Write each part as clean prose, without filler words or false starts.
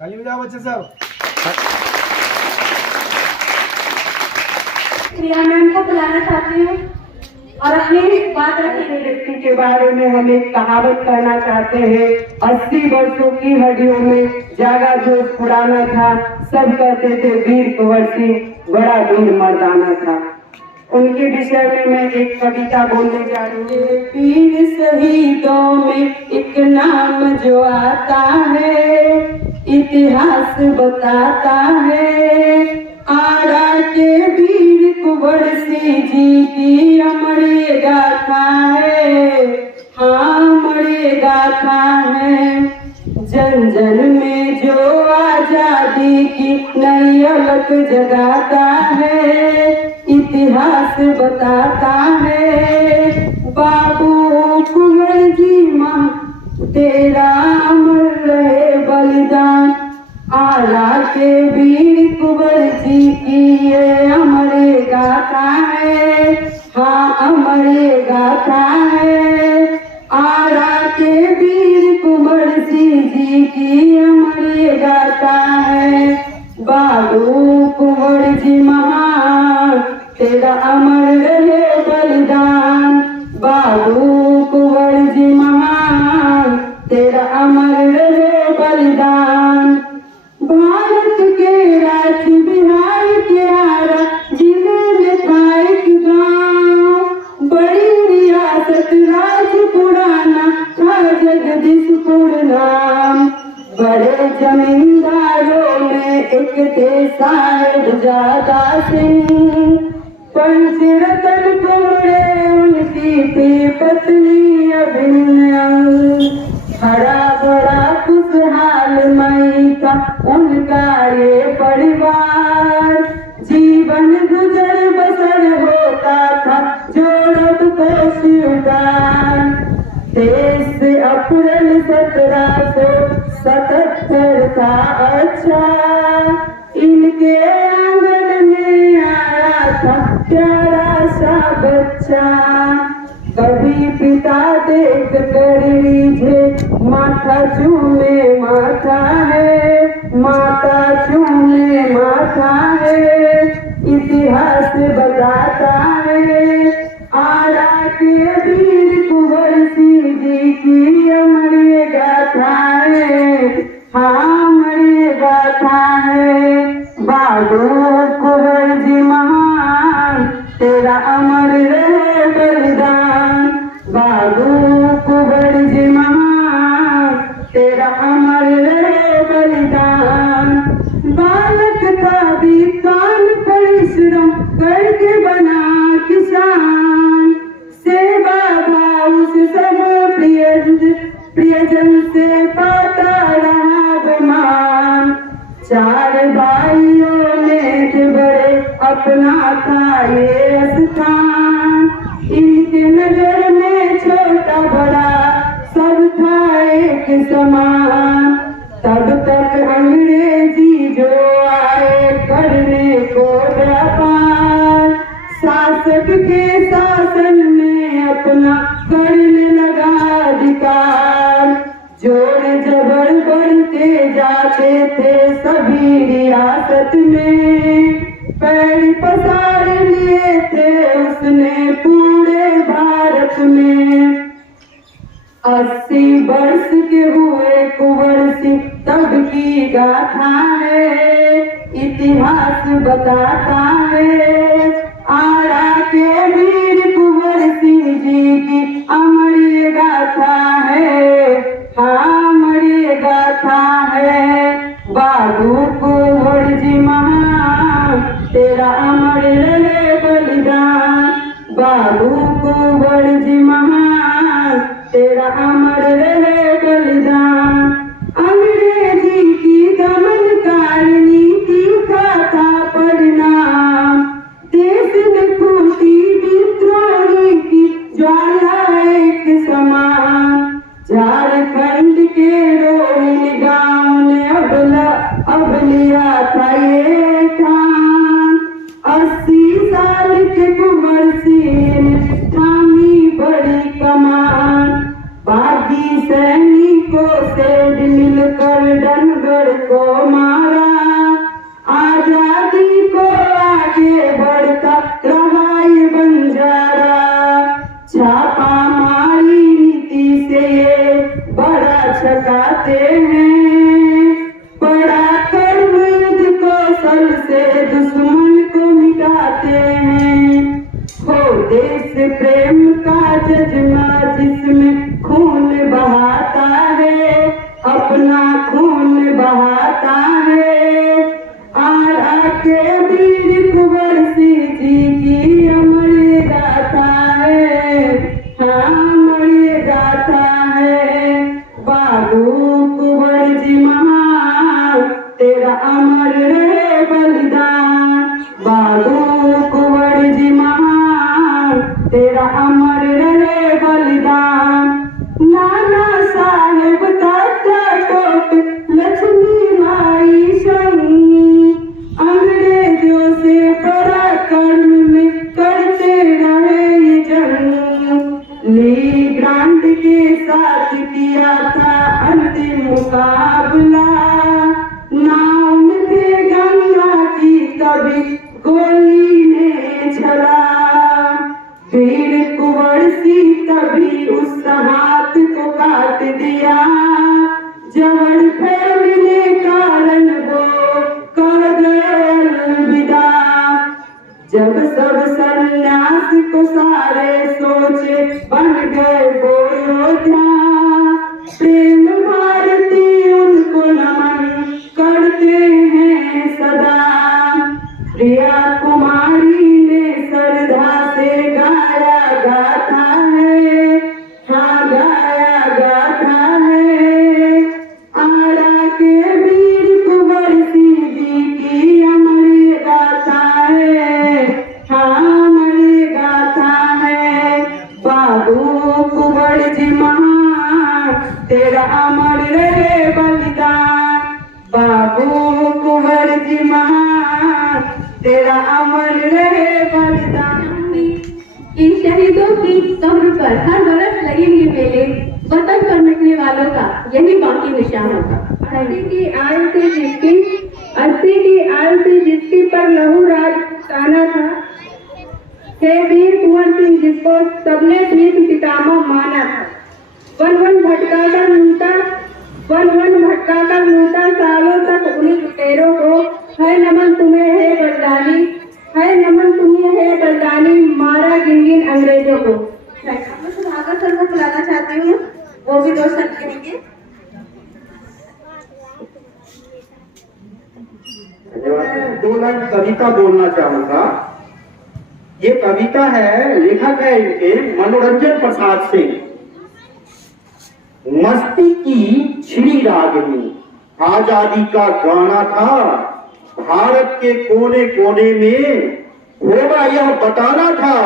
ताली बजाओ बच्चे सब। प्रिया मैम को बुलाना चाहती हूँ और अपनी बात रखने व्यक्ति के बारे में हम एक कहावत कहना चाहते हैं। 80 वर्षों की हड्डियों में जागा जोश पुराना था, सब कहते थे वीर कुंवर सिंह बड़ा वीर मर्दाना था। उनके विषय में मैं एक कविता बोलने जा रही हूँ। वीर शहीदों में एक नाम जो आता है, इतिहास बताता है। आरा के वीर कुंवर सिंह जी की अमर गाथा है, हाँ अमर गाथा है। जन जन में जो आजादी की नई अलग जगाता है, इतिहास बताता है। बाबू कुंवर जी मां तेरा अमर रहे बलिदान, आरा के वीर कुंवर जी की ये अमर गाथा है, हाँ अमर गाथा है। आरा के वीर कुंवर सिंह जी की अमर गाथा है। बाबू कुंवर जी महान तेरा अमर रहे बलिदान, बाबू कुंवर जी महान तेरा अमर रहे बलिदान। भारत के राज्य बिहार के आरा जिले में था एक गाँव, बड़ी रियासत राज पुराना था जगदीशपुर नाम। बड़े जमींदारों में एक थे साहिबजादा सिंह, पंचरतन कुंवरे उनकी थी पत्नी अभिमन्यु। हरा भरा खुशहाल मई था उनका ये परिवार, जीवन गुजर बसर होता था जोड़ब को स्वीकार। 23 अप्रैल 1777 था अच्छा, इनके आंगन में आया था प्यारा सा बच्चा। कभी पिता देख कर लीजे माथा चूमे माथा है, माता चूमे माथा है, इतिहास बताता है। आरा के वीर कुंवर सिंह जी की अमर गाथा है, हाँ अमर गाथा है। बाबू कुंवर जी महान तेरा अमर रहे बलिदान, बाबू कुंवर जी महान तेरा अमर रहे बलिदान। बालक का भी कान परिश्रम करके बना किसान, सेवा भाव से सब प्रियजन से पाता रहा गुमान। 4 भाइयों में बड़े अपना था ये स्थान, इनके नजर में छोटा बड़ा सब था एक समान। तब तक अंग्रेजी जो आए करने को व्यापार, शासक के शासन में अपना करने लगा अधिकार। जोर जबर बढ़ते जाते थे सभी रियासत में, पैर पसार लिए थे उसने पूरे भारत में। 80 वर्ष के हुए कुंवर सिंह तब की गाथा है, इतिहास बताता है। आरा के वीर कुंवर सिंह जी की अमर गाथा है, हाँ अमर गाथा है। बाबू कुंवर जी महान तेरा अमर रहे बलिदान, बाबू कुंवर जी महान तेरा अमर रहे बलिदान। अंग्रेजी की दमनकारी नीति का था परिणाम, देश ने फूटी मिटाते हैं, बड़ा कर्म कौशल से दुश्मन को मिटाते हैं। हो देश प्रेम का जज्बा जिसमें खून बहाता है, अपना खून बहाता है। आरा के वीर कुंवर सिंह जी की अमर गाथा है, हाँ अमर गाथा है। बाबू कुंवर जी महान, तेरा अमर रहे बलिदान। बाबू कुंवर जी महान, तेरा अमर रहे बलिदान। नाना साहेब तात्या टोपे लक्ष्मीबाई सैनी, अंग्रेजों से पराक्रम में करते रहे ये जंग। ली ग्रांट के साथ किया था अंतिम मुकाबला, नाव में थे गंगा की कभी गोली ने छला। वीर कुंवर सिंह कभी उस हाथ को काट दिया, जड़ फैलने कारण वो कह गए अलविदा। जब सब सन्यास को सारे सोचे बन गए वो योद्धा, प्रेम भारती उनको नमन करते हैं सदा। प्रिया कुमारी ने श्रद्धा से गाया गाथा है, हाँ गाया गाथा है। आरा के वीर कुंवर सिंह जी की अमर गाथा है, हाँ अमर गाथा है। बाबू कुंवर जी महान, तेरा अमर रहे बलिदान। बाबू कुंवर जी महान, तेरा अमर रहे बलिदान। इन शहीदों की कब्र पर हर बरस लगेंगे मेले, वतन पर मिटने वालों का यही बाकी निशान होगा। 80 की आयु थी जिसकी पर लहू राज ताना था, हे वीर कुंवर सिंह जिसको सबने प्रीत पितामह माना था। वन वन भटकाकर लूटा सालों तक उन्हीं लुटेरों को, है नमन तुम्हें है बलिदानी, है नमन तुम्हें है बलिदानी, मारा गिन अंग्रेजों को। मैं सुधाकर सर को बुलाना चाहती हूँ, वो भी 2 शब्द कहेंगे। मैं 2 लाइन कविता बोलना चाहूंगा। ये कविता है, लेखक है इनके मनोरंजन प्रसाद सिंह। मस्ती की छिड़ी रागनी आजादी का गाना था, भारत के कोने कोने में होगा यह बताना था।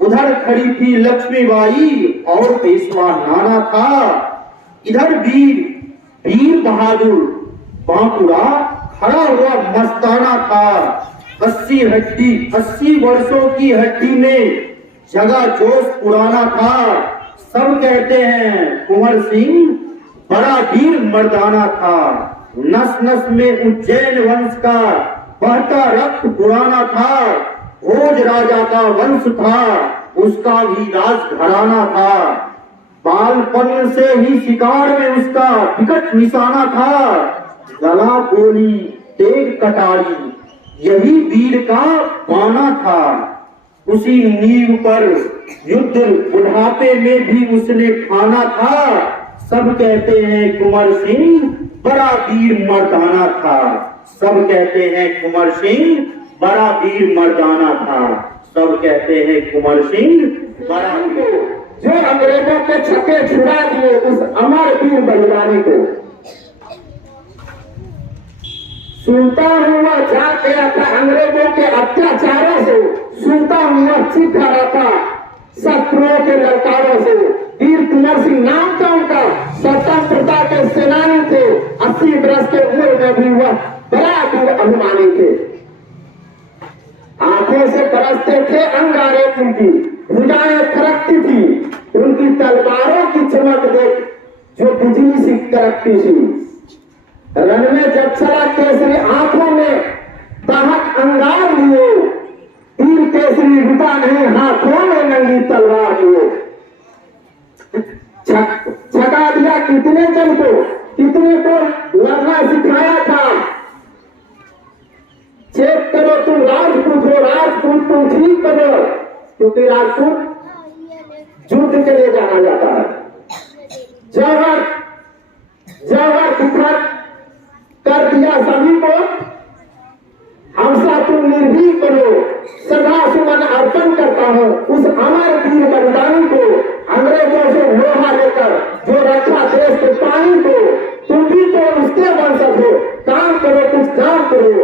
उधर खड़ी थी लक्ष्मीबाई और पेशवा नाना था, इधर वीर बहादुर बांकुड़ा खड़ा हुआ मस्ताना था। 80 वर्षों की हड्डी में जगा जोश पुराना था। सब कहते हैं कुंवर सिंह बड़ा वीर मर्दाना था। नस नस में उज्जैन वंश का बहता रक्त पुराना था। भोज राजा का वंश था, उसका भी राज घराना था। बालपन से ही शिकार में उसका विकट निशाना था। गला गोली तेग कटारी यही वीर का बाना था। उसी नींव पर युद्ध बुढ़ापे में भी उसने ठाना था। सब कहते हैं कुंवर सिंह बड़ा वीर मर्दाना था। सब कहते हैं कुंवर सिंह बड़ा वीर मर्दाना था। सब कहते हैं कुंवर सिंह बड़ा। जो अंग्रेजों के छक्के छुड़ा दिए उस अमर वीर बलिदानी को, सुनता हुआ जाग गया था अंग्रेजों के अत्याचारों से, सुनता हुआ चीख रहा था शत्रुओं के ललकारों से। वीर कुंवर सिंह नाम था उनका, स्वतंत्रता के सेनानी थे। 80 वर्ष के उम्र में भी वह बड़ा वीर अभिमानी थे। आंखों से बरसते थे अंगारे उनकी, भुजाएं फरकती थी उनकी तलवारों की चमक देख जो बिजली सी करकती थी। रण में जब चला केसरी आंखों में दाहक अंगार लिए, वीर केसरी रुका नहीं हाथों में नंगी तलवार लिए। छका दिया कितने जन को कितने को लड़ना सिखाया था। चेक करो, तुम राजपूत हो, राजपूत तुम ठीक करो, क्योंकि राजपूत युद्ध के लिए जाना जाता है। जवाहर दिखा कर दिया सभी को, हमसा तुम निर्भीक करो, सदा सुमन अर्पण करता हूँ उस अमर वीर बलिदानी को, अंग्रेजों से लोहा लेकर जो रखा देश के पानी को। तुम भी तो उसके वंशज हो, काम करो, कुछ काम करो,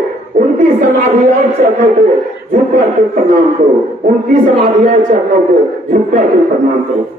उनकी समाधि और चरणों को झुककर तुम प्रणाम करो, उनकी समाधि और चरणों को झुककर तुम प्रणाम करो।